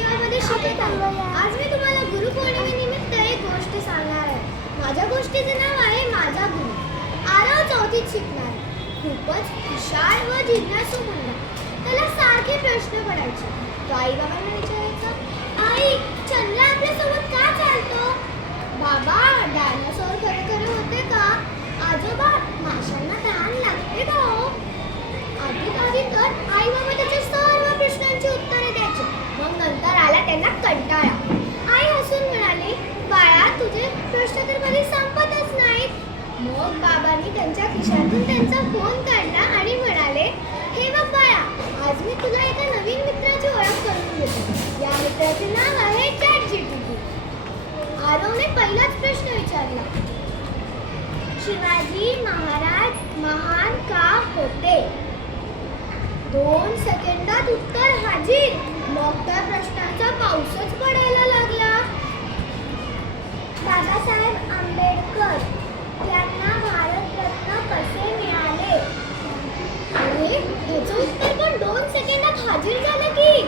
व्हिडिओमध्ये शिकत आहे. आज मी तुम्हाला गुरुपौर्णिमेनिमित्त एक गोष्ट सांगणार आहे. माझ्या गोष्टीचे नाव आहे माझा गुरु. आरव चौथीत शिकणार. खूपच हुशार व जिज्ञासू मुलगा. त्याला सारखे प्रश्न पडायचे. तो आई बाबांना विचारायचा, आई चंद्र आपल्यासोबत का चालतो? बाबा डायनासोर खरे खरे होते का? आजोबा माशांना तहान लागते का हो? आधी तर आई बाबा त्याच्या सर्व प्रश्नांची उत्तरे द्यायची. मग नंतर आला त्यांना कंटाळा. आई हसून म्हणाली, बाळा तुझे प्रश्न तर कधी संपतच नाहीत. मग बाबांनी त्यांच्या खिशातून त्यांचा फोन काढला आणि म्हणाले, हे बघ बाळा, आज मी तुला एका नवीन मित्राची ओळख करून देतो. या मित्राचे नाव आहे ChatGPT. आरवने पहिलाच प्रश्न विचारला, शिवाजी महाराज महान का होते? 2 सेकंदात उत्तर हाजीर. मग त्या प्रश्नाचा पाऊसच पडायला लागला. बाबासाहेब आंबेडकर यांना भारतरत्न कसे मिळाले? अरे ह्याचं उत्तर पण 2 सेकंदात हाजीर झालं की.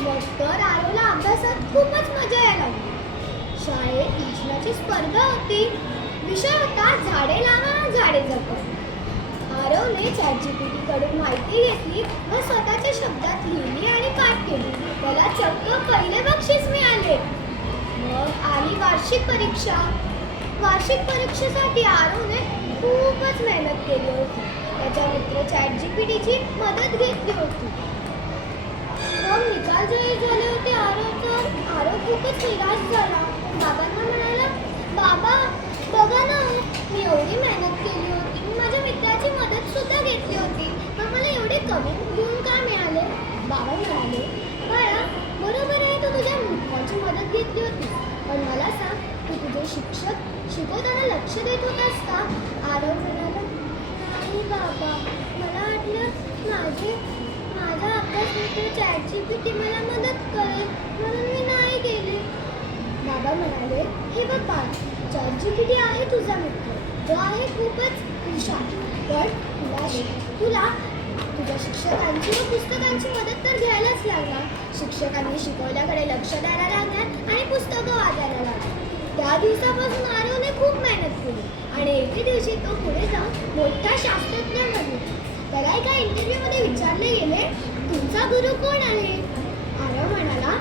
मग तर आरोला अभ्यासात खूपच मजा यायला लागली. शाळेत लिहिण्याची स्पर्धा होती. विषय होता झाडे लावा झाडे जगवा. आरवने ChatGPT कडून माहिती घेतली व स्वतःच्या शब्दात लिहिली आणि पाठ केली. त्याला चक्क पहिले बक्षीस मिळाले. मग आली वार्षिक परीक्षा. वार्षिक परीक्षेसाठी आरवने खूपच मेहनत केली होती. त्याचा मित्र ChatGPTची मदत घेतली होती. मग निकाल जाहीर झाले होते. आरव खूपच निराश झाला. बाबांना म्हणाला, बाबा बघा ना, मी एवढी मेहनत केली होती, मी माझ्या मित्राची मदत सुद्धा घेतली होती, पण मला एवढे कमी गुण का मिळाले? बाबा म्हणाले, बाळा बरोबर आहे, तू तुझ्या मित्राची मदत घेतली होती, पण मला सांग, तू तुझे शिक्षक शिकवताना लक्ष देत होतास का? आरव म्हणाला, नाही बाबा, मला वाटलं माझा अभ्यास मित्र ChatGPT मला मदत करेल म्हणून मी नाही केले. बाबा म्हणाले, हे बघ बाळा, ChatGPT आहे तुझा मित्र, तो आहे खूपच हुशार, पण तुला तुझ्या शिक्षकांची व पुस्तकांची मदत तर घ्यायलाच लागणार. शिक्षकांनी शिकवल्याकडे लक्ष द्यायला लागणार आणि पुस्तकं वाचायला लागणार. त्या दिवसापासून आरवने खूप मेहनत केली आणि एके दिवशी तो पुढे जाऊन मोठा शास्त्रज्ञ बनला. त्याला एका इंटरव्ह्यूमध्ये विचारले गेले, तुमचा गुरु कोण आहे? आरव म्हणाला,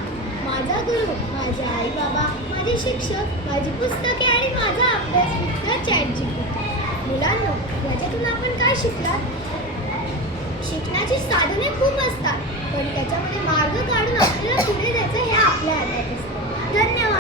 माझा गुरु माझे आई बाबा, माझे शिक्षक, माझी पुस्तके आणि माझा अभ्यास मित्र ChatGPT. मुलांनो, याच्यातून आपण काय शिकलात? शिकण्याची साधने खूप असतात.